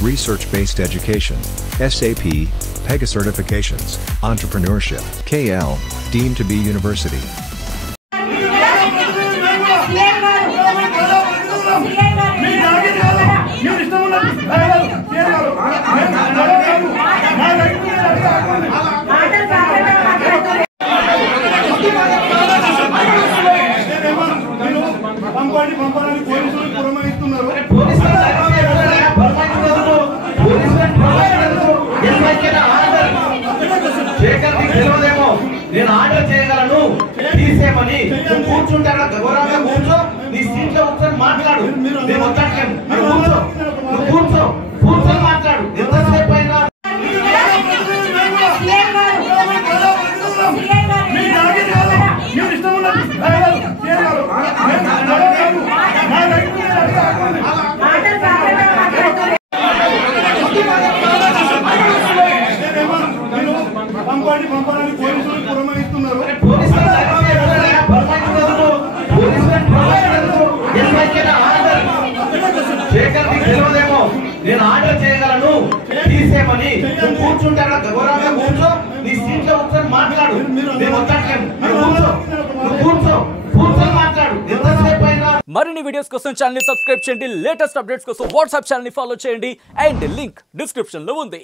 research-based education, SAP, PEGA certifications, entrepreneurship, KL, deemed to be university. నేను order చేయగలను తీసేమని కూర్చుంటారా గౌరవంగా కూర్చో నీ సీట్ లో కూర్చొని మాట్లాడు నేను వద్దట్లేను కూర్చో కూర్చొని మాట్లాడు ఎంతసేపు అయినా నేను ఆర్డర్ చేయగలను తీసేమని కూర్చుంటారా గౌరవంగా కూర్చో నీ సీట్ లో కూర్చొని మాట్లాడు నేను వద్దట్లేను కూర్చో కూర్చొని మాట్లాడు ఎంతసేపు అయినా. మరిన్ని వీడియోస్ కోసం ఛానల్ ని సబ్స్క్రైబ్ చేయండి, లేటెస్ట్ అప్డేట్స్ కోసం వాట్సాప్ ఛానల్ ని ఫాలో చేయండి అండ్ లింక్ డిస్క్రిప్షన్ లో ఉంది.